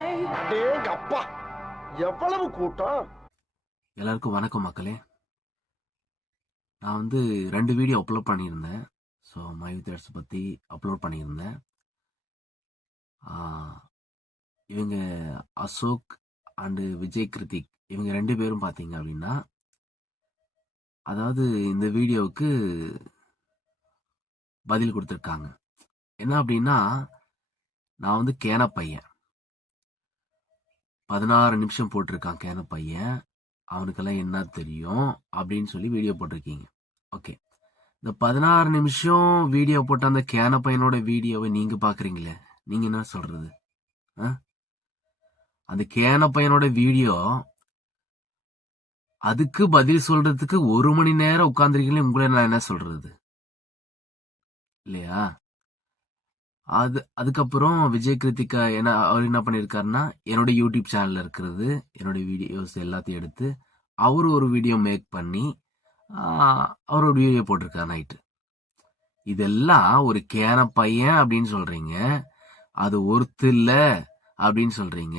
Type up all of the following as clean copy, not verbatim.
அப்பா எவ்வளவு கூட்டம். எல்லாருக்கும் வணக்கம் மக்களே. நான் வந்து 2 வீடியோ அப்லோட் பண்ணியிருந்தேன். ஸோ மை வித் ஆர்ட்ஸ் பற்றி அப்லோட் பண்ணியிருந்தேன். இவங்க அசோக் அண்டு விஜய் கிருத்திக் இவங்க 2 பேரும் பார்த்தீங்க அப்படின்னா, அதாவது இந்த வீடியோவுக்கு பதில் கொடுத்துருக்காங்க. என்ன அப்படின்னா, நான் வந்து கேன பையன் 16 நிமிஷம் போட்டிருக்கான். கேன பையன் அவனுக்கெல்லாம் என்ன தெரியும் அப்படின்னு சொல்லி வீடியோ போட்டிருக்கீங்க. ஓகே, இந்த 16 நிமிஷம் வீடியோ போட்ட அந்த கேன பையனோட வீடியோவை நீங்க பாக்குறீங்களே, நீங்க என்ன சொல்றது? அந்த கேன பையனோட வீடியோ அதுக்கு பதில் சொல்றதுக்கு 1 மணி நேரம் உட்கார்ந்துருக்கீங்களே, உங்களை நான் என்ன சொல்றது இல்லையா? அதுக்கப்புறம் விஜய் கிருத்திகா அவர் என்ன பண்ணிருக்காருன்னா, என்னோட யூடியூப் சேனல்ல இருக்கிறது என்னோட வீடியோஸ் எல்லாத்தையும் எடுத்து அவரு ஒரு வீடியோ மேக் பண்ணி அவரோட வீடியோ போட்டிருக்காரு நைட்டு. இதெல்லாம் ஒரு கேன பையன் அப்படின்னு சொல்றீங்க, அது ஒருத்து இல்ல அப்படின்னு சொல்றீங்க.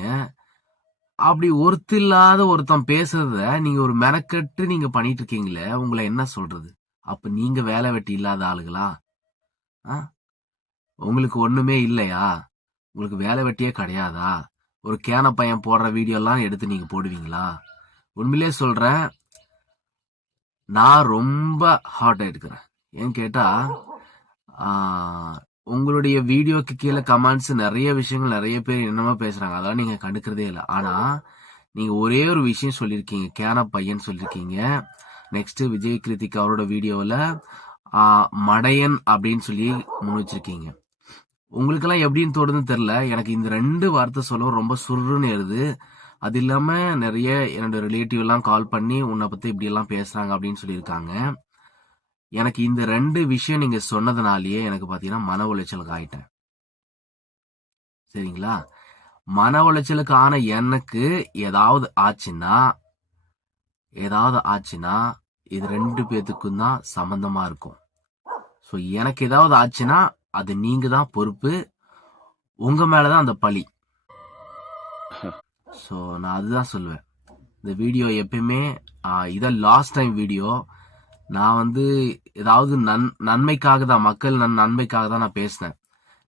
அப்படி ஒருத்து இல்லாத ஒருத்தன் பேசுறத நீங்க ஒரு மெனக்கட்டு நீங்க பண்ணிட்டு இருக்கீங்களே, உங்களை என்ன சொல்றது? அப்ப நீங்க வேலை வெட்டி இல்லாத ஆளுகளா? உங்களுக்கு ஒண்ணுமே இல்லையா? உங்களுக்கு வேலை வெட்டியே கிடையாதா? ஒரு கேன பையன் போடுற வீடியோ எல்லாம் எடுத்து நீங்க போடுவீங்களா? உண்மையிலே சொல்றேன், நான் ரொம்ப ஹார்ட் ஆயிடுக்கிறேன். ஏன்னு கேட்டா, உங்களுடைய வீடியோக்கு கீழே கமெண்ட்ஸ் நிறைய விஷயங்கள் நிறைய பேர் என்னமா பேசுறாங்க, அதெல்லாம் நீங்க கண்டுக்கிறதே இல்லை. ஆனா நீங்க ஒரே ஒரு விஷயம் சொல்லியிருக்கீங்க, கேன பையன் சொல்லியிருக்கீங்க. நெக்ஸ்ட் விஜய் கிருத்திக் அவரோட வீடியோவில் மடையன் அப்படின்னு சொல்லி முன் வச்சிருக்கீங்க. உங்களுக்கெல்லாம் எப்படின்னு தோடுதுன்னு தெரியல, எனக்கு இந்த 2 வார்த்தை சொல்ல ரொம்ப சுருன்னு ஏறுது. அது இல்லாம நிறைய என்னோட ரிலேட்டிவ் எல்லாம் கால் பண்ணி உன்னை பத்தி இப்படி எல்லாம் பேசுறாங்க அப்படின்னு சொல்லியிருக்காங்க. எனக்கு இந்த 2 விஷயம் நீங்க சொன்னதுனாலயே எனக்கு பாத்தீங்கன்னா மன உளைச்சலுக்கு ஆயிட்டேன். சரிங்களா? மன உளைச்சலுக்கு ஆன எனக்கு ஏதாவது ஆச்சுன்னா இது 2 பேத்துக்கும் தான் சம்பந்தமா இருக்கும். ஸோ எனக்கு ஏதாவது ஆச்சுன்னா அது நீங்க தான் பொறுப்பு, உங்க மேலதான் அந்த பழி. ஸோ நான் அதுதான் சொல்லுவேன். இந்த வீடியோ எப்பயுமே இதான் லாஸ்ட் டைம் வீடியோ. நான் வந்து ஏதாவது நன்மைக்காக தான், மக்கள் நன்மைக்காக தான் நான் பேசினேன்.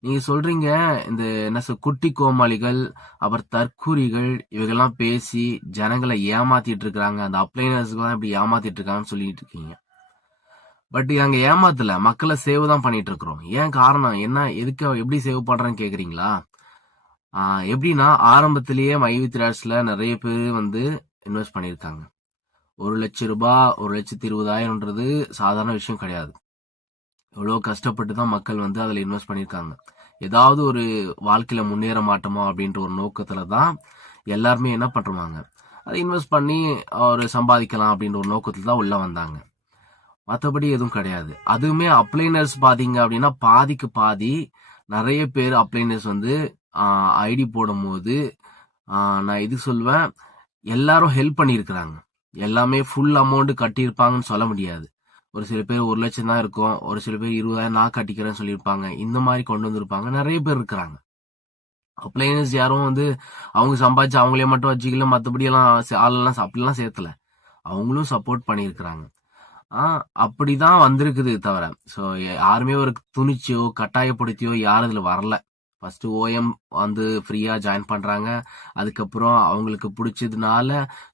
நீங்க சொல்றீங்க இந்த என்ன குட்டி கோமாளிகள் அப்புறம் தற்கூரிகள் இவங்கெல்லாம் பேசி ஜனங்களை ஏமாத்திட்டு இருக்காங்க, அந்த அப்ளைனர்ஸ்லாம் இப்படி ஏமாத்திட்டு இருக்காங்கன்னு சொல்லிட்டு இருக்கீங்க. பட் அங்க ஏமாத்தல, மக்களை சேவ் தான் பண்ணிட்டு இருக்கிறோம். ஏன் காரணம் என்ன, எதுக்கு எப்படி சேவ் பண்றேன்னு கேக்குறீங்களா? எப்படின்னா, ஆரம்பத்திலேயே மை வித் ஆர்ட்ஸ்ல நிறைய பேர் வந்து இன்வெஸ்ட் பண்ணியிருக்காங்க. 1 லட்சம் ரூபாய் 1,20,000ன்றது சாதாரண விஷயம் கிடையாது. எவ்வளவு கஷ்டப்பட்டு தான் மக்கள் வந்து அதுல இன்வெஸ்ட் பண்ணியிருக்காங்க. ஏதாவது ஒரு வாழ்க்கையில முன்னேற மாட்டோமோ அப்படின்ற ஒரு நோக்கத்துல தான் எல்லாருமே என்ன பண்றாங்க, அதை இன்வெஸ்ட் பண்ணி ஒரு சம்பாதிக்கலாம் அப்படின்ற ஒரு நோக்கத்துல தான் உள்ள வந்தாங்க. மற்றபடி எதுவும் கிடையாது. அதுவுமே அப்ளைனர்ஸ் பாத்தீங்க அப்படின்னா பாதிக்கு பாதி நிறைய பேர் அப்ளைனர்ஸ் வந்து ஐடி போடும் போது நான் இது சொல்வேன், எல்லாரும் ஹெல்ப் பண்ணியிருக்கிறாங்க. எல்லாமே ஃபுல் அமௌண்ட் கட்டியிருப்பாங்கன்னு சொல்ல முடியாது. ஒரு சில பேர் 1 லட்சம் தான் இருக்கும், ஒரு சில பேர் 20,000 நான் கட்டிக்கிறேன்னு சொல்லியிருப்பாங்க. இந்த மாதிரி கொண்டு வந்திருப்பாங்க. நிறைய பேர் இருக்கிறாங்க. அப்ளைனர்ஸ் யாரும் வந்து அவங்க சம்பாதிச்சு அவங்களே மட்டும் வச்சுக்கல, மற்றபடி எல்லாம் ஆளெல்லாம் அப்படிலாம் சேர்த்தல. அவங்களும் சப்போர்ட் பண்ணியிருக்கிறாங்க. அப்படிதான் வந்திருக்குது தவிர, ஸோ யாருமே ஒரு துணிச்சியோ கட்டாயப்படுத்தியோ யாரும் இதுல வரல. ஃபர்ஸ்ட் ஓஎம் வந்து ஃப்ரீயா ஜாயின் பண்றாங்க, அதுக்கப்புறம் அவங்களுக்கு பிடிச்சதுனால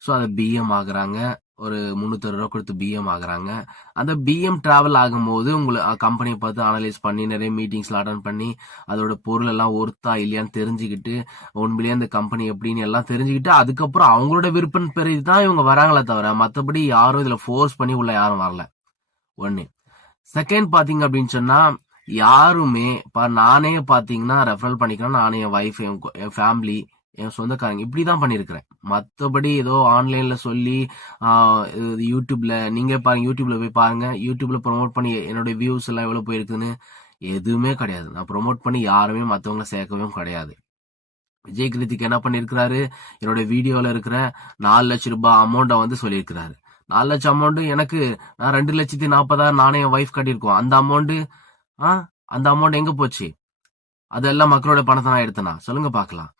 ஸோ அதை பிஎம் ஆகுறாங்க. ஒரு 360 ரூபா கொடுத்து பிஎம் ஆகுறாங்க. அந்த பிஎம் டிராவல் ஆகும்போது உங்களை கம்பெனியை பார்த்து அனலைஸ் பண்ணி நிறைய மீட்டிங்ஸ்ல அட்டன் பண்ணி அதோட பொருள் எல்லாம் ஒர்த்தா இல்லையான்னு தெரிஞ்சுக்கிட்டு, உண்மையிலேயே அந்த கம்பெனி எப்படின்னு எல்லாம் தெரிஞ்சுக்கிட்டு அதுக்கப்புறம் அவங்களோட விருப்பம் பெரிய தான் இவங்க வராங்களே தவிர, மற்றபடி யாரும் இதுல ஃபோர்ஸ் பண்ணி உள்ள யாரும் வரல. ஒன்னு. செகண்ட் பாத்தீங்க அப்படின்னு சொன்னா, யாருமே நானே பாத்தீங்கன்னா ரெஃபரல் பண்ணிக்கிறேன். நானே என் ஒய்ஃப், என் ஃபேமிலி, என் சொந்தக்காரங்க இப்படிதான் பண்ணிருக்கிறேன். மற்றபடி ஏதோ ஆன்லைன்ல சொல்லி யூடியூப்ல நீங்க பாருங்க, யூடியூப்ல போய் பாருங்க, யூடியூப்ல ப்ரொமோட் பண்ணி என்னோட வியூஸ் எல்லாம் எவ்வளவு போயிருக்குன்னு எதுவுமே கிடையாது. நான் ப்ரொமோட் பண்ணி யாருமே மற்றவங்கள சேர்க்கவும் கிடையாது. விஜய் கிருத்திக் என்ன பண்ணிருக்கிறாரு, என்னோட வீடியோல இருக்கிற 4 லட்சம் ரூபாய் அமௌண்ட வந்து சொல்லியிருக்கிறாரு. 4 லட்சம் அமௌண்ட் எனக்கு, நான் 2,40,000 நானே என் ஒய்ஃப் கட்டியிருக்கோம். அந்த அமௌண்ட் எங்க போச்சு? அதெல்லாம் மக்களோட பணத்தை நான் எடுத்தனா? சொல்லுங்க பாக்கலாம்.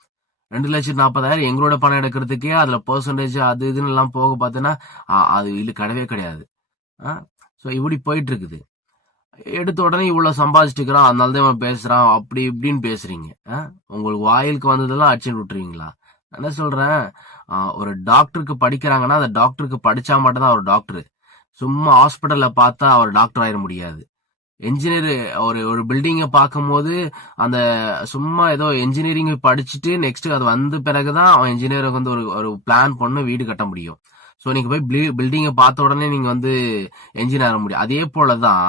2,40,000 எங்களோட பணம் எடுக்கிறதுக்கே அதுல பெர்சன்டேஜ் அது இதுன்னு எல்லாம் போக பார்த்தீங்கன்னா அது இல்ல கிடையவே கிடையாது. ஸோ இப்படி போயிட்டு இருக்குது. எடுத்த உடனே இவ்வளவு சம்பாதிச்சுக்கிறான், அதனால தான் இவன் பேசுறான் அப்படி இப்படின்னு பேசுறீங்க. உங்களுக்கு வாயிலுக்கு வந்ததெல்லாம் அடிச்சு விட்டுறீங்களா? நான் என்ன சொல்றேன், ஒரு டாக்டருக்கு படிக்கிறாங்கன்னா அந்த டாக்டருக்கு படிச்சா மட்டும்தான் அவர் டாக்டர். சும்மா ஹாஸ்பிட்டல்ல பார்த்தா அவர் டாக்டர் ஆயிட முடியாது. என்ஜினியர் ஒரு ஒரு பில்டிங்கை பார்க்கும்போது அந்த சும்மா ஏதோ என்ஜினியரிங் படிச்சுட்டு நெக்ஸ்ட் அது வந்த பிறகுதான் அவன் என்ஜினியருக்கு வந்து ஒரு ஒரு பிளான் பண்ண வீடு கட்ட முடியும். ஸோ நீங்க போய் பில்டிங்கை பார்த்த உடனே நீங்க வந்து என்ஜினியர் ஆக முடியும். அதே போலதான்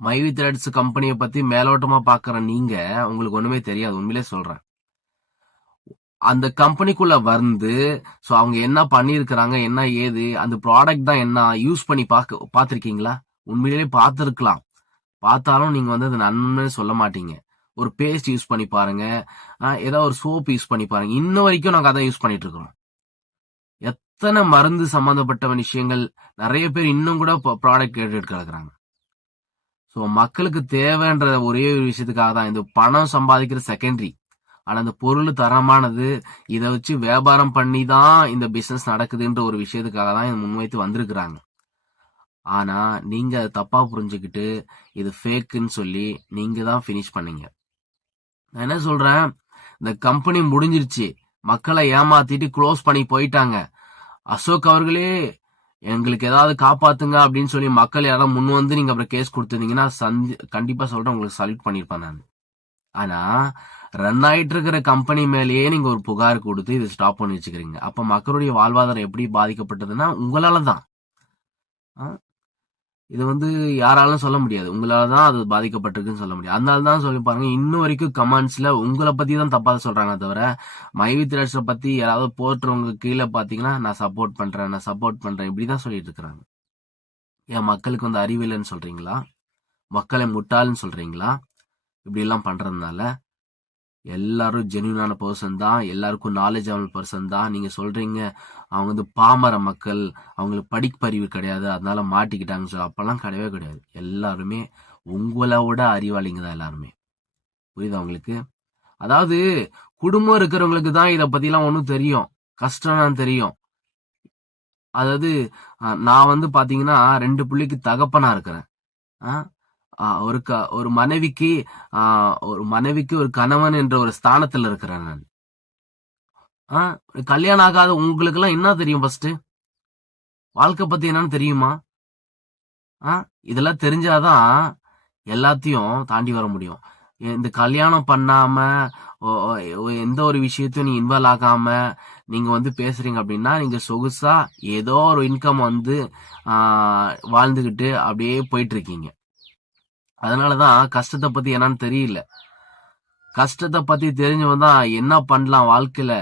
மைவி த்ரெட்ஸ் கம்பெனியை பத்தி மேலோட்டமா பாக்குற நீங்க, உங்களுக்கு ஒண்ணுமே தெரியாது. உண்மையிலே சொல்றேன். அந்த கம்பெனிக்குள்ள வந்து சோ அவங்க என்ன பண்ணிருக்கிறாங்க, என்ன ஏது, அந்த ப்ராடக்ட் தான் என்ன யூஸ் பண்ணி பாத்திருக்கீங்களா? உண்மையிலேயே பார்த்திருக்கலாம். பார்த்தாலும் நீங்க வந்து அது நன்மை சொல்ல மாட்டீங்க. ஒரு பேஸ்ட் யூஸ் பண்ணி பாருங்க, ஏதோ ஒரு சோப் யூஸ் பண்ணி பாருங்க. இன்ன வரைக்கும் நாங்க அதான் யூஸ் பண்ணிட்டு இருக்கிறோம். எத்தனை மருந்து சம்பந்தப்பட்ட விஷயங்கள் நிறைய பேர் இன்னும் கூட ப்ராடக்ட் கேட்டு கிடக்குறாங்க. ஸோ மக்களுக்கு தேவைன்ற ஒரே ஒரு விஷயத்துக்காக தான். இந்த பணம் சம்பாதிக்கிற செகண்டரி, ஆனா அந்த பொருள் தரமானது. இதை வச்சு வியாபாரம் பண்ணி தான் இந்த பிசினஸ் நடக்குதுன்ற ஒரு விஷயத்துக்காக தான் இதை முன்வைத்து வந்திருக்கிறாங்க. ஆனா நீங்க அதை தப்பா புரிஞ்சுக்கிட்டு இது ஃபேக்குன்னு சொல்லி நீங்க தான் ஃபினிஷ் பண்ணீங்க. நான் என்ன சொல்றேன், இந்த கம்பெனி முடிஞ்சிருச்சு, மக்களை ஏமாத்திட்டு க்ளோஸ் பண்ணி போயிட்டாங்க. அசோக் அவர்களே எங்களுக்கு ஏதாவது காப்பாத்துங்க அப்படின்னு சொல்லி மக்கள் யாராவது முன் வந்து நீங்க அப்புறம் கேஸ் கொடுத்துருந்தீங்கன்னா கண்டிப்பா சொல்றேன், உங்களுக்கு சல்யூட் பண்ணிருப்பேன் நான். ஆனா ரன் ஆயிட்டு இருக்கிற கம்பெனி மேலேயே நீங்க ஒரு புகார் கொடுத்து இதை ஸ்டாப் பண்ணி வச்சுக்கிறீங்க. அப்ப மக்களுடைய வாழ்வாதாரம் எப்படி பாதிக்கப்பட்டதுன்னா உங்களாலதான். இது வந்து யாராலும் சொல்ல முடியாது, உங்களாலதான் அது பாதிக்கப்பட்டிருக்குன்னு சொல்ல முடியாது. அதனாலதான் சொல்லி பாருங்க, இன்னும் வரைக்கும் கமெண்ட்ஸ்ல உங்களை பத்தி தான் தப்பா சொல்றாங்க தவிர மைவி த்ரெட்ஸை பத்தி யாராவது போட்டுறவங்க கீழே பாத்தீங்கன்னா நான் சப்போர்ட் பண்றேன் இப்படிதான் சொல்லிட்டு இருக்கிறாங்க. ஏன் மக்களுக்கு வந்து அறிவில்லைன்னு சொல்றீங்களா? மக்களை முட்டாள்னு சொல்றீங்களா? இப்படி எல்லாம் பண்றதுனால எல்லாரும் ஜென்யூனான பர்சன் தான், எல்லாருக்கும் நாலேஜபிள் பர்சன் தான். நீங்க சொல்றீங்க அவங்க வந்து பாமர மக்கள், அவங்களுக்கு படிப்பறிவு கிடையாது அதனால மாட்டிக்கிட்டாங்கன்னு சொல்ல, அப்பெல்லாம் கிடையவே கிடையாது. எல்லாருமே உங்களோட அறிவாளிங்க தான் எல்லாருமே. புரியுதா உங்களுக்கு? அதாவது குடும்பம் இருக்கிறவங்களுக்கு தான் இதை பத்தி எல்லாம் ஒன்னும் தெரியும், கஷ்டம் தெரியும். அதாவது நான் வந்து பாத்தீங்கன்னா 2 பிள்ளைக்கு தகப்பனா இருக்கிறேன். ஒரு மனைவிக்கு ஒரு கணவன் என்ற ஒரு ஸ்தானத்துல இருக்கிறேன் நான். கல்யாணம் ஆகாத உங்களுக்கு எல்லாம் என்ன தெரியும்? ஃபர்ஸ்ட் வாழ்க்கை பத்தி என்னன்னு தெரியுமா? இதெல்லாம் தெரிஞ்சாதான் எல்லாத்தையும் தாண்டி வர முடியும். இந்த கல்யாணம் பண்ணாம எந்த ஒரு விஷயத்தையும் நீங்க இன்வால்வ் ஆகாம நீங்க வந்து பேசுறீங்க அப்படின்னா நீங்க சொகுசா ஏதோ ஒரு இன்கம் வந்து வாழ்ந்துகிட்டு அப்படியே போயிட்டு இருக்கீங்க. அதனாலதான் கஷ்டத்தை பத்தி என்னன்னு தெரியல. கஷ்டத்தை பத்தி தெரிஞ்சவன் தான் என்ன பண்ணலாம், வாழ்க்கையில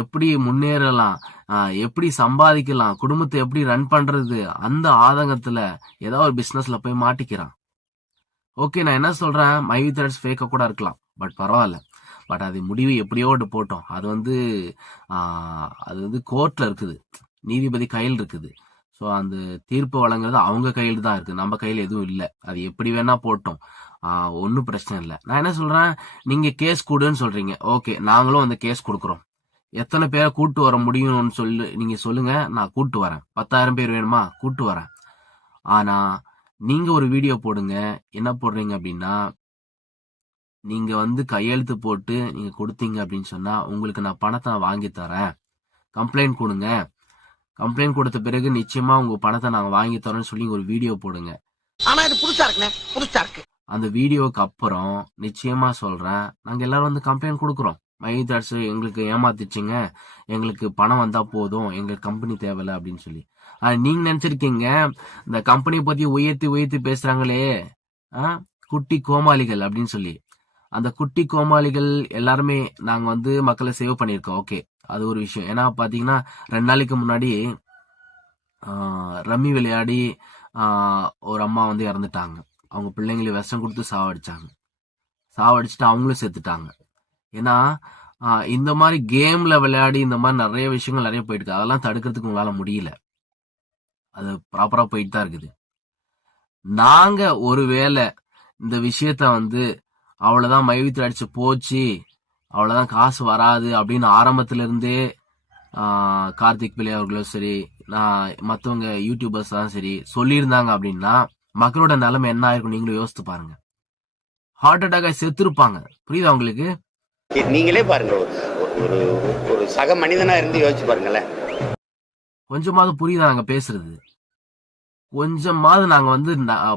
எப்படி முன்னேறலாம், எப்படி சம்பாதிக்கலாம், குடும்பத்தை எப்படி ரன் பண்றது, அந்த ஆதங்கத்துல ஏதோ ஒரு பிசினஸ்ல போய் மாட்டிக்கிறான். ஓகே, நான் என்ன சொல்றேன், மைவி த்ரெட்ஸ் ஃபேக்கா கூட இருக்கலாம், பட் பரவாயில்ல. பட் அது முடிவு எப்படியோ போட்டோம். அது வந்து கோர்ட்ல இருக்குது, நீதிபதி கையில் இருக்குது. ஸோ அந்த தீர்ப்பு வழங்குறது அவங்க கையில் தான் இருக்கு, நம்ம கையில் எதுவும் இல்லை. அது எப்படி வேணா போட்டோம், ஒன்றும் பிரச்சனை இல்லை. நான் என்ன சொல்றேன், நீங்க கேஸ் கொடுன்னு சொல்றீங்க. ஓகே, நாங்களும் அந்த கேஸ் கொடுக்குறோம். எத்தனை பேரை கூட்டு வர முடியும்னு நீங்க சொல்லுங்க, நான் கூட்டு வரேன். 10,000 பேர் வேணுமா? கூட்டு வரேன். ஆனா நீங்க ஒரு வீடியோ போடுங்க. என்ன போடுறீங்க அப்படின்னா, நீங்க வந்து கையெழுத்து போட்டு நீங்க கொடுத்தீங்க அப்படின்னு சொன்னா உங்களுக்கு நான் பணத்தை வாங்கி தரேன், கம்ப்ளைண்ட் கொடுங்க, கம்ப்ளைண்ட் கொடுத்த பிறகு நிச்சயமா உங்க பணத்தை நாங்க வாங்கி தரோம்னு சொல்லி ஒரு வீடியோ போடுங்க. ஆனா இது புதுசா இருக்கு. அந்த வீடியோக்கு அப்புறம் நிச்சயமா சொல்றேன், நாங்க எல்லாரும் வந்து கம்ப்ளைண்ட் கொடுக்குறோம். மைவி த்ரெட்ஸ் எங்களுக்கு ஏமாத்திச்சுங்க, எங்களுக்கு பணம் வந்தா போதும், எங்களுக்கு கம்பெனி தேவையில்ல அப்படின்னு சொல்லி. நீங்க நினைச்சிருக்கீங்க இந்த கம்பெனி பத்தி உயர்த்தி பேசுறாங்களே குட்டி கோமாளிகள் அப்படின்னு சொல்லி. அந்த குட்டி கோமாளிகள் எல்லாருமே நாங்க வந்து மக்களை சேவ் பண்ணிருக்கோம். ஓகே, அது ஒரு விஷயம். ஏன்னா பாத்தீங்கன்னா 2 நாளைக்கு முன்னாடி ரம்மி விளையாடி ஒரு அம்மா வந்து இறந்துட்டாங்க. அவங்க பிள்ளைங்களை விஷம் கொடுத்து சாவடிச்சுட்டு அவங்களும் செத்துட்டாங்க. ஏன்னா இந்த மாதிரி கேம்ல விளையாடி இந்த மாதிரி நிறைய விஷயங்கள் நிறைய போயிட்டு இருக்கு. அதெல்லாம் தடுக்கிறதுக்கு உங்களால முடியல, அது ப்ராப்பரா போயிட்டு தான் இருக்குது. நாங்க ஒருவேளை இந்த விஷயத்த வந்து அவ்வளவுதான் மைவி த்ரெட்ஸ் போச்சு, அவ்வளவுதான், காசு வராது அப்படின்னு ஆரம்பத்துல இருந்தே கார்த்திக் பிள்ளை அவர்களும் சரி, நான் மத்தவங்க யூடியூபர்ஸ் தான் சரி சொல்லியிருந்தாங்க அப்படின்னா மக்களோட நிலைமை என்ன ஆயிருக்கும் நீங்களும் யோசித்து பாருங்க. ஹார்ட் அட்டாக் ஆகி செத்துருப்பாங்க. புரியுதா உங்களுக்கு? நீங்களே பாருங்க, ஒரு ஒரு சக மனிதனா இருந்து யோசிச்சு பாருங்களேன். கொஞ்சமாவது புரியுதா நாங்க பேசுறது? கொஞ்சமாவது நாங்க வந்து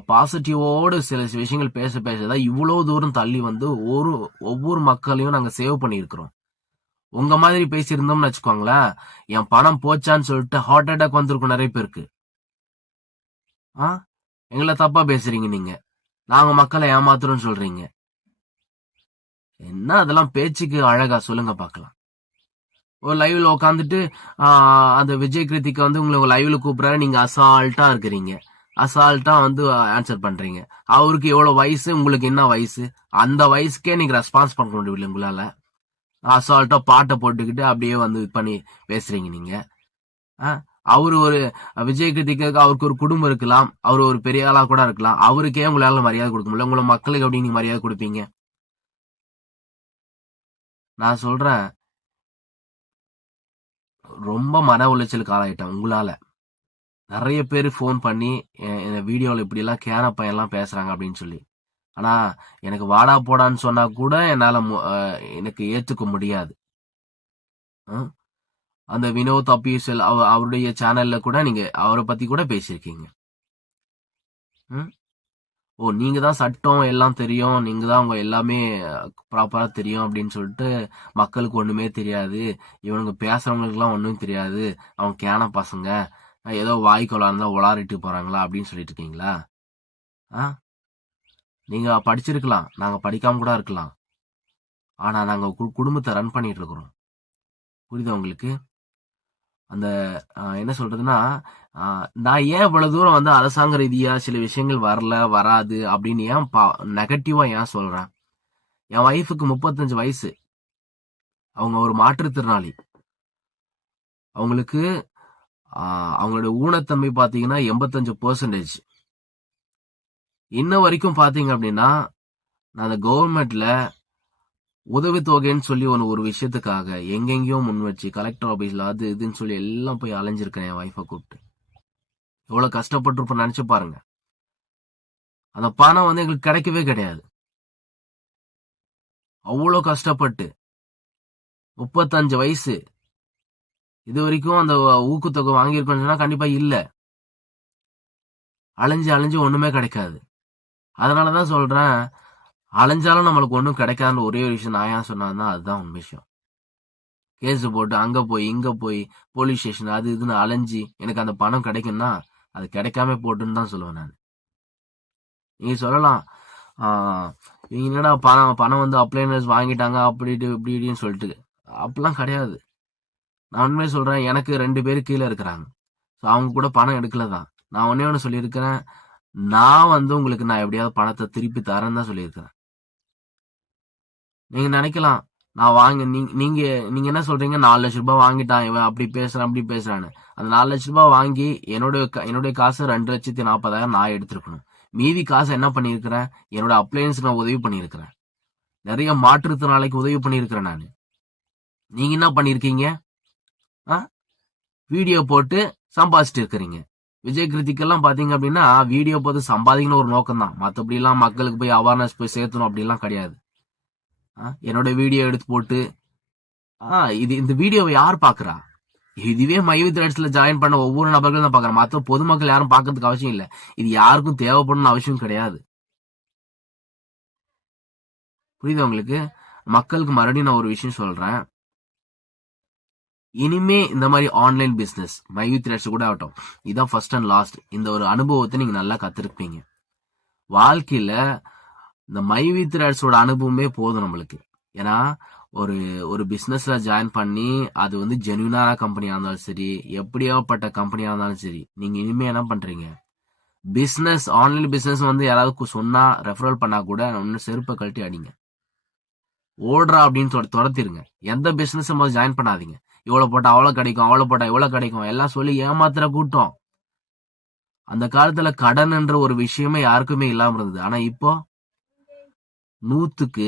பாசிட்டிவோடு சில விஷயங்கள் பேசதான் இவ்வளவு தூரம் தள்ளி வந்து ஒவ்வொரு மக்களையும் நாங்க சேவ் பண்ணியிருக்கிறோம். உங்க மாதிரி பேசியிருந்தோம்னு வச்சுக்கோங்களேன், என் பணம் போச்சான்னு சொல்லிட்டு ஹார்ட் அட்டாக் வந்திருக்கும் நிறைய பேருக்கு. எங்களை தப்பா பேசுறீங்க நீங்க, நாங்க மக்களை ஏமாத்துறோம்னு சொல்றீங்க. என்ன அதெல்லாம் பேச்சுக்கு அழகா? சொல்லுங்க பாக்கலாம். ஒரு லைவ்ல உட்காந்துட்டு அந்த விஜய் கிருத்திக்கு வந்து உங்களை லைவ்ல கூப்பிடுறாரு, நீங்க அசால்ட்டா இருக்கிறீங்க, அசால்ட்டா வந்து ஆன்சர் பண்றீங்க. அவருக்கு எவ்வளவு வயசு, உங்களுக்கு என்ன வயசு? அந்த வயசுக்கே நீங்க ரெஸ்பான்ஸ் பண்ண முடியல உங்களால. அசால்ட்டா பாட்டை போட்டுக்கிட்டு அப்படியே வந்து பண்ணி பேசுறீங்க நீங்க. அவரு ஒரு விஜய் கிருத்திக்கு அவருக்கு ஒரு குடும்பம் இருக்கலாம், அவரு ஒரு பெரிய ஆளா கூட இருக்கலாம், அவருக்கே உங்களால மரியாதை கொடுக்க முடியல, உங்களை மக்களுக்கு எப்படி நீங்க மரியாதை கொடுப்பீங்க? நான் சொல்றேன், ரொம்ப மன உளைச்சலுக்கு ஆளாயிட்டேன் உங்களால. நிறைய பேர் போன் பண்ணி இந்த வீடியோல இப்படி எல்லாம் கேன பையன் எல்லாம் பேசுறாங்க அப்படின்னு சொல்லி. ஆனா எனக்கு வாடா போடான்னு சொன்னா கூட என்னால எனக்கு ஏத்துக்க முடியாது. அந்த வினோத் அபியூசல் அவருடைய சேனல்ல கூட நீங்க அவரை பத்தி கூட பேசியிருக்கீங்க. ஓ, நீங்க தான் சட்டம் எல்லாம் தெரியும், நீங்க தான் உங்க எல்லாமே ப்ராப்பரா தெரியும் அப்படின்னு சொல்லிட்டு மக்களுக்கு ஒண்ணுமே தெரியாது, இவனுங்க பேசுறவங்களுக்கு எல்லாம் ஒண்ணும் தெரியாது, அவங்க கேன பசங்க, ஏதோ வாய்க்கொள்ளா இருந்தா உளாரிட்டு போறாங்களா அப்படின்னு சொல்லிட்டு இருக்கீங்களா? நீங்க படிச்சிருக்கலாம், நாங்க படிக்காம கூட இருக்கலாம். ஆனா நாங்க குடும்பத்தை ரன் பண்ணிட்டு இருக்கிறோம். புரியுதா உங்களுக்கு? அந்த என்ன சொல்றதுன்னா, நான் ஏன் இவ்வளவு தூரம் வந்து அரசாங்க ரீதியா சில விஷயங்கள் வராது அப்படின்னு ஏன் நெகட்டிவா ஏன் சொல்றேன்? என் வைஃபுக்கு 35 வயசு, அவங்க ஒரு மாற்றுத்திறனாளி. அவங்களுக்கு அவங்களோட ஊனத்தன்மை பாத்தீங்கன்னா 85%. இன்ன வரைக்கும் பாத்தீங்க அப்படின்னா நான் அந்த கவர்மெண்ட்ல உதவித்தொகைன்னு சொல்லி ஒரு விஷயத்துக்காக எங்கெங்கயோ முன் வச்சு கலெக்டர் ஆபீஸ்ல அது இதுன்னு சொல்லி எல்லாம் போய் அலைஞ்சிருக்கேன் என் வைஃபை கூப்பிட்டு. எவ்வளவு கஷ்டப்பட்டு நினைச்சு பாருங்க. அந்த பணம் வந்து எங்களுக்கு கிடைக்கவே கிடையாது. அவ்வளவு கஷ்டப்பட்டு 35 வயசு இது வரைக்கும் அந்த ஊக்கத்தொகை வாங்கியிருக்கோம்னு சொன்னா கண்டிப்பா இல்ல. அலைஞ்சு ஒண்ணுமே கிடைக்காது. அதனாலதான் சொல்றேன், அலைஞ்சாலும் நம்மளுக்கு ஒண்ணும் கிடைக்காதுன்னு ஒரே ஒரு விஷயம் நான் ஏன் சொன்னா அதுதான் உண்மை விஷயம். கேஸ் போட்டு அங்க போய் இங்க போய் போலீஸ் ஸ்டேஷன் அது இதுன்னு அலைஞ்சி எனக்கு அந்த பணம் கிடைக்கும்னா அது கிடைக்காம போட்டுன்னு தான் சொல்லுவேன் நான். நீங்க சொல்லலாம், இவங்க என்னடா பணம் வந்து அப்ளைனர்ஸ் வாங்கிட்டாங்க அப்படி இப்படின்னு சொல்லிட்டு. அப்படிலாம் கிடையாது. நான் உண்மையை சொல்றேன், எனக்கு 2 பேரு கீழே இருக்கிறாங்க. அவங்க கூட பணம் எடுக்கலதான். நான் ஒண்ணு சொல்லியிருக்கிறேன், நான் வந்து உங்களுக்கு நான் எப்படியாவது பணத்தை திருப்பி தரேன்னு தான் சொல்லியிருக்கிறேன். நீங்க நினைக்கலாம், நான் நீங்க என்ன சொல்றீங்க, 4 லட்சம் ரூபாய் வாங்கிட்டான் இவன், அப்படி பேசுறான்னு. அந்த 4 லட்சம் ரூபாய் வாங்கி என்னுடைய காசு 2,40,000 நான் எடுத்திருக்கணும். மீதி காசு என்ன பண்ணிருக்கிறேன், என்னோட அப்ளையன்ஸ் நான் உதவி பண்ணிருக்கிறேன், நிறைய மாற்றுத்திறனாளிக்கு உதவி பண்ணிருக்கிறேன் நான். நீங்க என்ன பண்ணிருக்கீங்க? வீடியோ போட்டு சம்பாதிச்சுட்டு இருக்கிறீங்க. விஜய் கிருத்திக்கெல்லாம் பாத்தீங்க அப்படின்னா வீடியோ போட்டு சம்பாதிக்கணும் ஒரு நோக்கம் தான், மத்தபடி எல்லாம் மக்களுக்கு போய் அவேர்னஸ் போய் சேர்த்தணும் அப்படிலாம் கிடையாது. என்னோட வீடியோ எடுத்து போட்டு இந்த வீடியோவை யார் பாக்குறா? இதுவே மைவி த்ரெட்ஸ்ல ஜாயின் பண்ண ஒவ்வொரு நபர்களும் தான் பாக்குறேன். மற்ற பொதுமக்கள் யாரும் பாக்கிறதுக்கு அவசியம் இல்லை. இது யாருக்கும் தேவைப்படணும் அவசியம் கிடையாது. புரியுது உங்களுக்கு? மக்களுக்கு மறுபடியும் நான் ஒரு விஷயம் சொல்றேன், இனிமே இந்த மாதிரி ஆன்லைன் பிசினஸ் மைவி த்ரெட்ஸ் கூட ஆகட்டும், இதான் ஃபர்ஸ்ட் அண்ட் லாஸ்ட். இந்த ஒரு அனுபவத்தை நீங்க நல்லா கத்திருப்பீங்க வாழ்க்கையில. இந்த மைவி த்ரெட்ஸோட அனுபவமே போதும் நம்மளுக்கு. ஏன்னா ஒரு பிசினஸ்ல ஜாயின் பண்ணி அது வந்து ஜென்யூனான கம்பெனியா இருந்தாலும் சரி, எப்படியாப்பட்ட கம்பெனியா இருந்தாலும் சரி, நீங்க இனிமே என்ன பண்றீங்க, பிசினஸ் ஆன்லைன் பிசினஸ் வந்து யாராவது சொன்னா ரெஃபரல் பண்ணா கூட ஒன்னு செருப்பை கழட்டி அடிங்க, ஓடுறா அப்படின்னு துரத்திருங்க. எந்த பிசினஸ் ஜாயின் பண்ணாதீங்க. இவ்வளவு போட்டா அவ்வளவு கிடைக்கும், அவ்வளவு போட்டா இவ்வளவு கிடைக்கும் எல்லாம் சொல்லி ஏமாத்துற கூட்டம். அந்த காலத்துல கடன் என்ற ஒரு விஷயமே யாருக்குமே இல்லாம இருந்தது. ஆனா இப்போ 100க்கு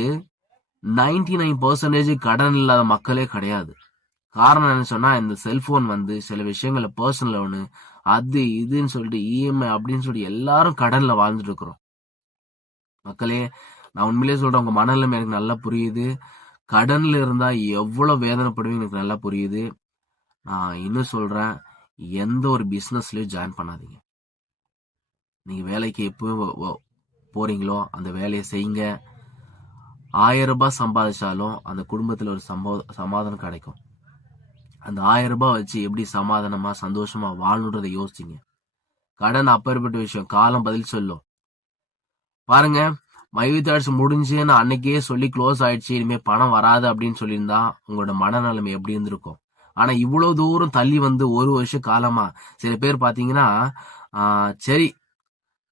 99% கடன் இல்லாத மக்களே கிடையாது. காரணம் என்ன சொன்னா, இந்த செல்போன் வந்து சில விஷயங்கள பர்சனல் லோனு அது இதுன்னு சொல்லிட்டு இஎம்ஐ அப்படின்னு சொல்லி எல்லாரும் கடன்ல வாழ்ந்துட்டு இருக்கிறோம். மக்களே, நான் உண்மையிலேயே சொல்றேன், உங்க மனநிலைமை எனக்கு நல்லா புரியுது. கடன்ல இருந்தா எவ்வளவு வேதனைப்படுவீங்க எனக்கு நல்லா புரியுது. நான் இன்னும் சொல்றேன், எந்த ஒரு பிசினஸ்லயும் ஜாயின் பண்ணாதீங்க. நீங்க வேலைக்கு எப்போ போறீங்களோ அந்த வேலையை செய்யுங்க. 1000 ரூபாய் சம்பாதிச்சாலும் அந்த குடும்பத்துல ஒரு சமாதானம் கிடைக்கும். அந்த 1000 ரூபாய் வச்சு எப்படி சமாதானமா சந்தோஷமா வாழணுன்றதை யோசிச்சிங்க. கடன் அப்பேற்பட்ட விஷயம், காலம் பதில் சொல்லும். பாருங்க, மைவித்தாட்சி முடிஞ்சுன்னு அன்னைக்கே சொல்லி க்ளோஸ் ஆயிடுச்சு, இனிமே பணம் வராது அப்படின்னு சொல்லியிருந்தா உங்களோட மனநிலைமை எப்படி இருந்திருக்கும்? ஆனா இவ்வளவு தூரம் தள்ளி வந்து 1 வருஷ காலமா சில பேர் பாத்தீங்கன்னா சரி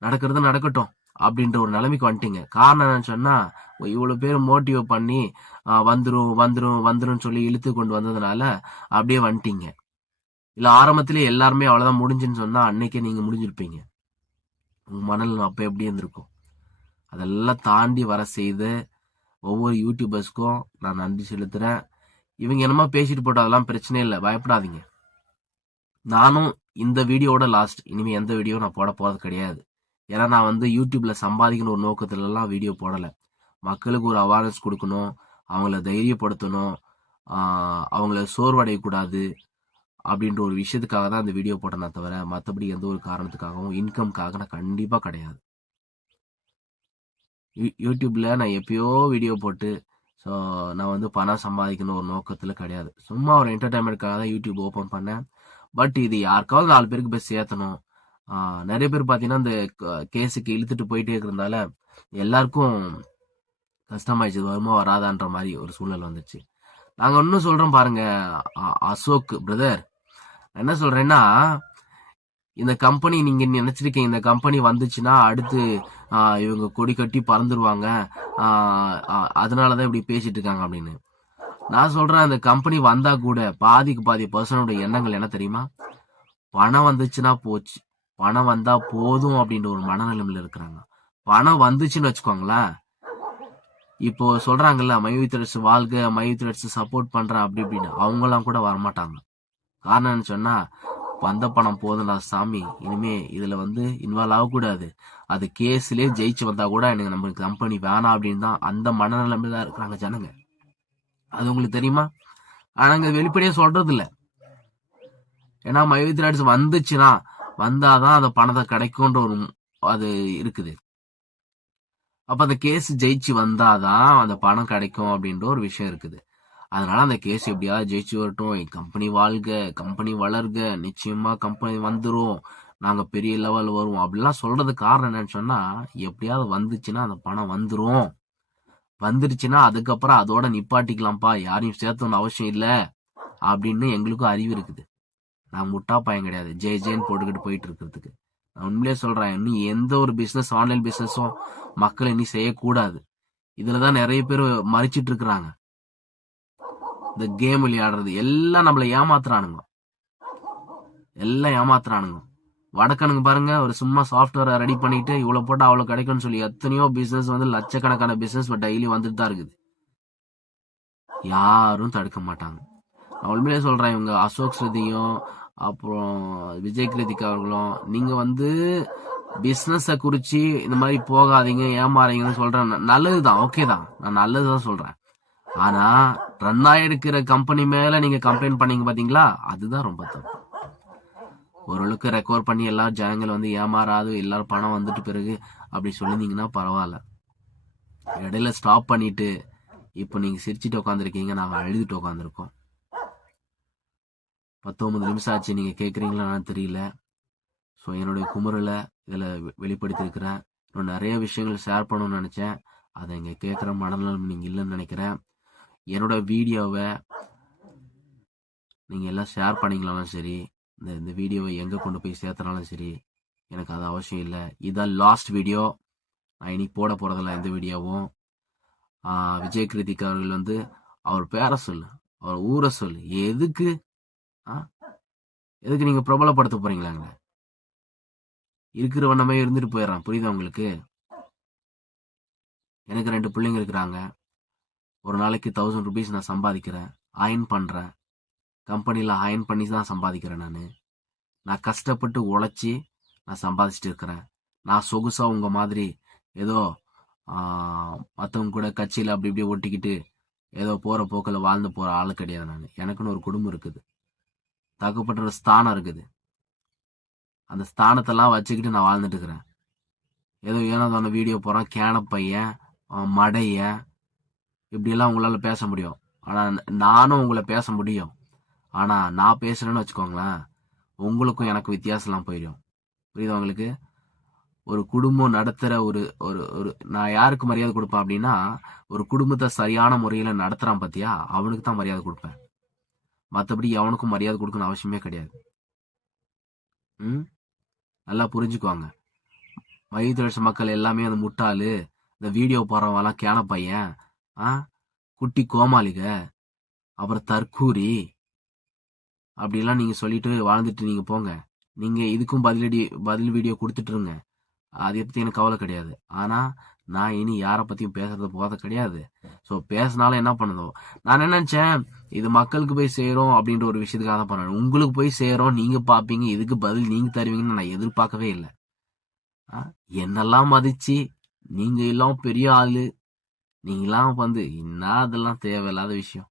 நடக்கிறது நடக்கட்டும் அப்படின்ற ஒரு நிலைமைக்கு வந்துட்டீங்க. காரணம் என்னன்னு சொன்னா, இவ்வளவு பேர் மோட்டிவ் பண்ணி வந்துரும் வந்துரும் வந்துரும் சொல்லி இழுத்து கொண்டு வந்ததுனால அப்படியே வந்துட்டீங்க. இல்ல ஆரம்பத்திலே எல்லாருமே அவ்வளவுதான் முடிஞ்சுன்னு சொன்னா அன்னைக்கே நீங்க முடிஞ்சிருப்பீங்க. உங்க மனநிலை அப்ப எப்படி இருந்திருக்கும்? அதெல்லாம் தாண்டி வர செய்த ஒவ்வொரு யூடியூபர்ஸ்க்கும் நான் நன்றி செலுத்துறேன். இவங்க என்னமா பேசிட்டு போட்டோம், அதெல்லாம் பிரச்சனை இல்லை, பயப்படாதீங்க. நானும் இந்த வீடியோட லாஸ்ட், இனிமே எந்த வீடியோ நான் போட போறது கிடையாது. ஏன்னா நான் வந்து யூடியூப்ல சம்பாதிக்கணும் ஒரு நோக்கத்துல எல்லாம் வீடியோ போடல. மக்களுக்கு ஒரு அவேர்னஸ் கொடுக்கணும், அவங்கள தைரியப்படுத்தணும், அவங்கள சோர்வடையக்கூடாது அப்படின்ற ஒரு விஷயத்துக்காக தான் இந்த வீடியோ போட்டேனே தவிர மற்றபடி எந்த ஒரு காரணத்துக்காகவும் இன்கம்காக நான் கண்டிப்பா கிடையாது. யூடியூப்ல நான் எப்பயோ வீடியோ போட்டு ஸோ நான் வந்து பணம் சம்பாதிக்கணும் ஒரு நோக்கத்துல கிடையாது. சும்மா ஒரு என்டர்டைன்மெண்ட்காக தான் யூடியூப் ஓப்பன் பண்ணேன். பட் இது யாருக்காவது 4 பேருக்கு போய் சேர்த்தணும். நிறைய பேர் பார்த்தீங்கன்னா இந்த கேஸுக்கு இழுத்துட்டு போயிட்டே இருக்கிறதால எல்லாருக்கும் கஷ்டமாயிடுச்சு, வருமா வராதான்ற மாதிரி ஒரு சூழ்நிலை வந்துச்சு. நாங்கள் இன்னும் சொல்றோம் பாருங்க, அசோக் பிரதர் என்ன சொல்றேன்னா, இந்த கம்பெனி நீங்க நினைச்சிருக்கீங்க இந்த கம்பெனி வந்துச்சுன்னா அடுத்து இவங்க கொடி கட்டி பறந்துருவாங்க, அதனாலதான் இப்படி பேசிட்டு இருக்காங்க அப்படின்னு. நான் சொல்றேன், இந்த கம்பெனி வந்தா கூட பாதிக்கு பாதி பர்சனோட எண்ணங்கள் என்ன தெரியுமா? பணம் வந்துச்சுன்னா போச்சு, பணம் வந்தா போதும் அப்படின்ற ஒரு மனநிலைமையில இருக்கிறாங்க. பணம் வந்துச்சுன்னு வச்சுக்கோங்களேன், இப்போ சொல்றாங்கல்ல மைவித்ரட்ஸ் வாழ்க, மைவித்ரட்ஸ் சப்போர்ட் பண்றேன் அப்படி இப்படின்னு, அவங்க எல்லாம் கூட வரமாட்டாங்க. காரணம்னு சொன்னா, வந்த பணம் போதும்டா சாமி, இனிமே இதுல வந்து இன்வால்வ் ஆகக்கூடாது, அது கேஸ்லயே ஜெயிச்சு வந்தா கூட எனக்கு நம்ம கம்பெனி வேணாம் அப்படின்னு தான் அந்த மனநிலைமையில தான் இருக்கிறாங்க ஜனங்க. அது உங்களுக்கு தெரியுமா? ஆனா வெளிப்படையா சொல்றது இல்ல. ஏன்னா மைவித்ராட்ஸ் வந்துச்சுன்னா வந்தாதான் அந்த பணத்தை கிடைக்கும்ன்ற ஒரு அது இருக்குது. அப்ப அந்த கேஸ் ஜெயிச்சு வந்தாதான் அந்த பணம் கிடைக்கும் அப்படின்ற ஒரு விஷயம் இருக்குது. அதனால அந்த கேஸ் எப்படியாவது ஜெயிச்சு வரட்டும், கம்பெனி வாழ்க, கம்பெனி வளர்க, நிச்சயமா கம்பெனி வந்துரும், நாங்க பெரிய லெவல் வருவோம் அப்படிலாம் சொல்றது காரணம் என்னன்னு சொன்னா, எப்படியாவது வந்துச்சுன்னா அந்த பணம் வந்துரும், வந்துருச்சுன்னா அதுக்கப்புறம் அதோட நிப்பாட்டிக்கலாம்ப்பா, யாரையும் சேர்த்தோன்னு அவசியம் இல்லை அப்படின்னு எங்களுக்கும் அறிவு இருக்குது. நான் முட்டா பையன் கிடையாது ஜேன்னு போட்டுக்கிட்டு போயிட்டு இருக்கிறதுக்கு. நான் உண்மையிலே சொல்றேன், இன்னும் எந்த ஒரு பிசினஸ் ஆன்லைன் பிசினஸும் மக்கள் இனி செய்யக்கூடாது. இதுலதான் நிறைய பேர் மறிச்சிட்டு இருக்கிறாங்க. இந்த கேம் விளையாடுறது எல்லாம் நம்மள ஏமாத்துறானுங்க, எல்லாம் ஏமாத்துறானுங்க. வடக்கனுங்க பாருங்க, ஒரு சும்மா சாஃப்ட்வேரை ரெடி பண்ணிட்டு இவ்வளவு போட்டா அவ்வளவு கிடைக்கும்னு சொல்லி எத்தனையோ பிசினஸ் வந்து லட்சக்கணக்கான பிசினஸ் டெய்லி வந்துட்டு தான் இருக்குது. யாரும் தடுக்க மாட்டாங்க. நான் உண்மையிலே சொல்றேன், இவங்க அசோக் ஸ்ருதியும் அப்புறம் விஜய் கிருத்திக் அவர்களும் நீங்க வந்து பிசினஸ குறிச்சு இந்த மாதிரி போகாதீங்க, ஏமாறீங்கன்னு சொல்றேன். நல்லதுதான், ஓகே தான், நான் நல்லதுதான் சொல்றேன். ஆனா ரன் ஆயிருக்கிற கம்பெனி மேல நீங்க கம்ப்ளைண்ட் பண்ணீங்க பாத்தீங்களா, அதுதான் ரொம்ப தப்பு. ஓரளவுக்கு ரெக்கவர் பண்ணி எல்லாரும் ஜனங்கள் வந்து ஏமாறாது, எல்லாரும் பணம் வந்துட்டு பிறகு அப்படி சொல்லிருந்தீங்கன்னா பரவாயில்ல. இடையில ஸ்டாப் பண்ணிட்டு இப்ப நீங்க சிரிச்சுட்டு உட்காந்துருக்கீங்க, நாங்க அழுதுட்டு உட்காந்துருக்கோம். 19 நிமிஷம் ஆச்சு, நீங்க கேக்குறீங்களான்னு தெரியல. ஸோ என்னுடைய குமுறலை இதுல வெளிப்படுத்திருக்கிறேன். இன்னும் நிறைய விஷயங்கள் ஷேர் பண்ணணும்னு நினைச்சேன், அதை இங்க கேட்குற மனநலம் நீங்க இல்லைன்னு நினைக்கிறேன். என்னோட வீடியோவை நீங்க எல்லாம் ஷேர் பண்ணீங்களாலும் சரி, இந்த வீடியோவை எங்க கொண்டு போய் சேர்த்தனாலும் சரி, எனக்கு அது அவசியம் இல்லை. இதான் லாஸ்ட் வீடியோ, நான் இனி போட போறதில்ல எந்த வீடியோவும். விஜய் கிருத்திக் அவர்கள் வந்து அவர் பேரை சொல்லு, அவர் ஊரை சொல்லு, எதுக்கு நீங்க பிரபலப்படுத்த போறீங்களாங்க? இருக்கிற வண்ணமே இருந்துட்டு போயிடறான், புரியுதா உங்களுக்கு? எனக்கு 2 பிள்ளைங்க இருக்கிறாங்க. ஒரு நாளைக்கு 1000 rupees நான் சம்பாதிக்கிறேன், அயர்ன் பண்றேன். கம்பெனில அயர்ன் பண்ணி தான் சம்பாதிக்கிறேன். நான் கஷ்டப்பட்டு உழைச்சி நான் சம்பாதிச்சுட்டு இருக்கிறேன். நான் சொகுசா உங்க மாதிரி ஏதோ மற்றவங்க கூட கட்சியில் அப்படி இப்படி ஒட்டிக்கிட்டு ஏதோ போற போக்கில் வாழ்ந்து போற ஆளு கிடையாது. எனக்குன்னு ஒரு குடும்பம் இருக்குது, தகப்பட்ட ஒரு ஸ்தானம் இருக்குது. அந்த ஸ்தானத்தெல்லாம் வச்சுக்கிட்டு நான் வாழ்ந்துட்டு இருக்கிறேன். ஏதோ ஏனோ வீடியோ போறான், கேன பையன், மடைய, இப்படியெல்லாம் உங்களால பேச முடியும். ஆனா நானும் உங்களை பேச முடியும். ஆனா நான் பேசுறேன்னு வச்சுக்கோங்களேன், உங்களுக்கும் எனக்கு வித்தியாசம்லாம் போயிடும். புரியுதா உங்களுக்கு? ஒரு குடும்பம் நடத்துற ஒரு ஒரு ஒரு நான் யாருக்கு மரியாதை கொடுப்பேன் அப்படின்னா, ஒரு குடும்பத்தை சரியான முறையில நடத்துறான் பாத்தியா, அவனுக்கு தான் மரியாதை கொடுப்பேன். மற்றபடி அவனுக்கும் மரியாதை கொடுக்கணும் அவசியமே கிடையாது. நல்லா புரிஞ்சுக்குவாங்க. மையத்தொழிற்சி மக்கள் எல்லாமே அந்த முட்டாளு, இந்த வீடியோ போறவங்கலாம் கேன பையன், குட்டி கோமாளிக, அப்புறம் தற்கூரி, அப்படிலாம் நீங்க சொல்லிட்டு வாழ்ந்துட்டு நீங்க போங்க. நீங்க இதுக்கும் பதில் வீடியோ கொடுத்துட்டு இருங்க. அதை பத்தி எனக்கு கவலை கிடையாது. ஆனா நான் இனி யாரை பத்தியும் பேசுறது போத கிடையாது. ஸோ பேசினாலும் என்ன பண்ணுதோ, நான் என்ன நினைச்சேன், இது மக்களுக்கு போய் சேரும் அப்படின்ற ஒரு விஷயத்துக்காக தான் பண்ணேன். உங்களுக்கு போய் சேரும், நீங்க பாப்பீங்க, இதுக்கு பதில் நீங்க தருவீங்கன்னு நான் எதிர்பார்க்கவே இல்லை. என்னெல்லாம் மதிச்சு நீங்க எல்லாம் பெரிய ஆளு, நீங்களாம் வந்து என்ன அதெல்லாம் தேவையில்லாத விஷயம்.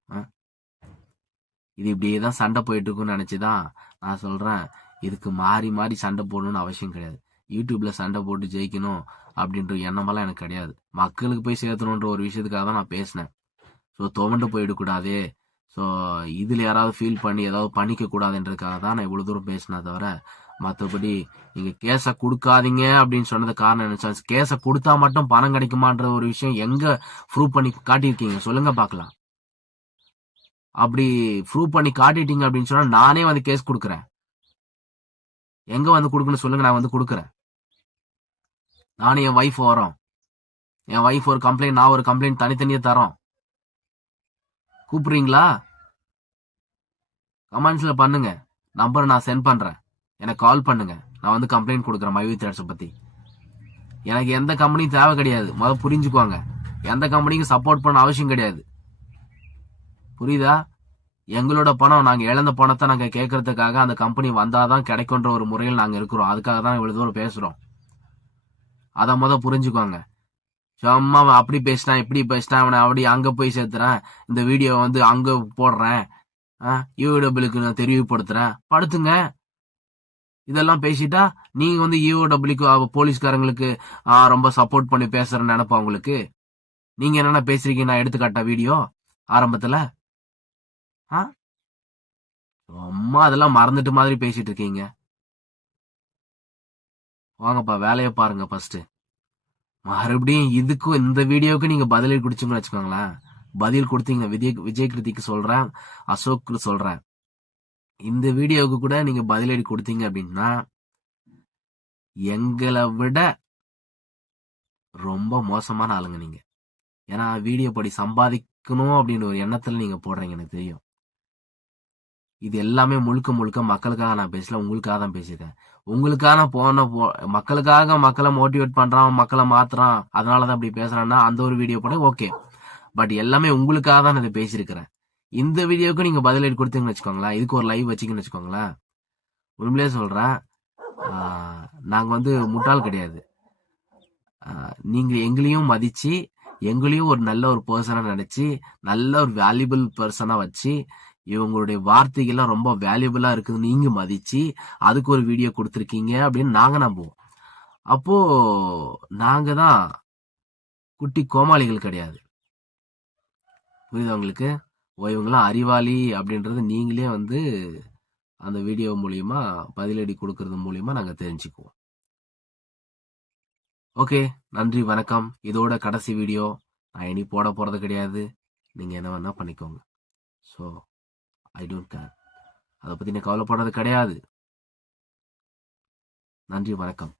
இது இப்படியேதான் சண்டை போயிட்டு இருக்குன்னு நினைச்சுதான் நான் சொல்றேன். இதுக்கு மாறி மாறி சண்டை போடணும்னு அவசியம் கிடையாது. யூடியூப்ல சண்டை போட்டு ஜெயிக்கணும் அப்படின்ற எண்ணமெல்லாம் எனக்கு கிடையாது. மக்களுக்கு போய் சேர்த்தணுன்ற ஒரு விஷயத்துக்காக தான் நான் பேசினேன். ஸோ துவண்டு போயிடக்கூடாது, ஸோ இதுல யாராவது ஃபீல் பண்ணி ஏதாவது பண்ணிக்க கூடாதுன்றதுக்காக தான் நான் இவ்வளவு தூரம் பேசினேன். தவிர மற்றபடி நீங்க கேஸை கொடுக்காதீங்க அப்படின்னு சொன்னது காரணம் என்ன? கேஸை கொடுத்தா மட்டும் பணம் கிடைக்குமான்ற ஒரு விஷயம் எங்க ப்ரூவ் பண்ணி காட்டியிருக்கீங்க சொல்லுங்க பார்க்கலாம். அப்படி ப்ரூவ் பண்ணி காட்டிட்டீங்க அப்படின்னு சொன்னா நானே வந்து கேஸ் கொடுக்குறேன். எங்க வந்து கொடுக்கணும் சொல்லுங்க, நான் வந்து கொடுக்குறேன். நானும் என் ஒய்ஃப் வரோம், என் ஒய்ஃப் ஒரு கம்ப்ளைண்ட், நான் ஒரு கம்ப்ளைண்ட், தனித்தனியா தரோம். கூப்பிடுறீங்களா? கமெண்ட்ஸ்ல பண்ணுங்க, நம்பரை நான் சென்ட் பண்றேன், எனக்கு கால் பண்ணுங்க, நான் வந்து கம்ப்ளைண்ட் கொடுக்குறேன் மைவித்ராட்ஸை பத்தி. எனக்கு எந்த கம்பெனியும் தேவை கிடையாது, முதல்ல புரிஞ்சுக்குவாங்க. எந்த கம்பெனிக்கும் சப்போர்ட் பண்ண அவசியம் கிடையாது, புரியுதா? எங்களோட பணம், நாங்க இழந்த பணத்தை நாங்க கேட்கறதுக்காக அந்த கம்பெனி வந்தாதான் கிடைக்கும்ன்ற ஒரு முறையில் நாங்க இருக்கிறோம். அதுக்காக தான் இவ்வளவு தூரம் பேசுறோம். அத முதல் புரிஞ்சுக்குவாங்க. சும்மா அப்படி பேசிட்டான் இப்படி பேசிட்டான், அவனை அப்படி அங்க போய் சேர்த்துறேன், இந்த வீடியோ வந்து அங்க போடுறேன், யூடபிள்யூக்கு நான் தெரிவுபடுத்துறேன், படுத்துங்க. இதெல்லாம் பேசிட்டா நீங்க வந்து யூடபிள்யூக்கு போலீஸ்காரங்களுக்கு ரொம்ப சப்போர்ட் பண்ணி பேசுறேன்னு நினைப்பா உங்களுக்கு. நீங்க என்னென்ன பேசுறீங்க நான் எடுத்துக்காட்டா வீடியோ ஆரம்பத்துல? அம்மா அதெல்லாம் மறந்துட்டு மாதிரி பேசிட்டு இருக்கீங்க. வாங்கப்பா வேலையை பாருங்க ஃபர்ஸ்ட். மறுபடியும் இதுக்கும் இந்த வீடியோவுக்கு நீங்க பதில் குடிச்சுங்கன்னு வச்சுக்கோங்களேன். பதில் கொடுத்தீங்க விஜய் கிருத்திக்கு சொல்றேன், அசோக்கு சொல்றேன், இந்த வீடியோவுக்கு கூட நீங்க பதிலடி கொடுத்தீங்க அப்படின்னா எங்களை விட ரொம்ப மோசமான ஆளுங்க நீங்க. ஏன்னா வீடியோ படி சம்பாதிக்கணும் அப்படின்ற ஒரு எண்ணத்துல நீங்க போடுறீங்க, எனக்கு தெரியும். இது எல்லாமே முழுக்க முழுக்க மக்களுக்காக நான் பேசல, உங்களுக்காக தான் பேசிட்டேன். உங்களுக்காக மக்களுக்காக மக்களை மோட்டிவேட் பண்றான், மக்களை மாத்துறான், அதனாலதான் அப்படி பேசுறான்னா அந்த ஒரு வீடியோ போட ஓகே. பட் எல்லாமே உங்களுக்காக தான் நான் இதை பேசியிருக்கிறேன். இந்த வீடியோக்கு நீங்க பதிலடி கொடுத்தீங்கன்னு வச்சுக்கோங்களேன், இதுக்கு ஒரு லைவ் வச்சுக்கன்னு வச்சுக்கோங்களேன், உண்மையிலே சொல்றேன், நாங்க வந்து முட்டாள் கிடையாது. நீங்க எங்களையும் மதிச்சு, எங்களையும் ஒரு நல்ல ஒரு பர்சனா நினைச்சு, நல்ல ஒரு வேல்யூபிள் பர்சனா வச்சு, இவங்களுடைய வார்த்தைகள்லாம் ரொம்ப வேல்யூபிளா இருக்குது நீங்க மதிச்சு அதுக்கு ஒரு வீடியோ கொடுத்துருக்கீங்க அப்படின்னு நாங்க நம்புவோம். அப்போ நாங்க தான் குட்டி கோமாளிகள் கிடையாது, புரியுது உங்களுக்கு? இவங்கெல்லாம் அறிவாளி அப்படின்றது நீங்களே வந்து அந்த வீடியோ மூலியமா பதிலடி கொடுக்கறது மூலியமா நாங்க தெரிஞ்சுக்குவோம். ஓகே, நன்றி, வணக்கம். இதோட கடைசி வீடியோ. நான் இனி போட போறது கிடையாது, நீங்க என்ன வேணா பண்ணிக்கோங்க. ஸோ ஐ டோன்ட் கேர், அதை பத்தி நான் கவலைப்படுறது கிடையாது. நன்றி, வணக்கம்.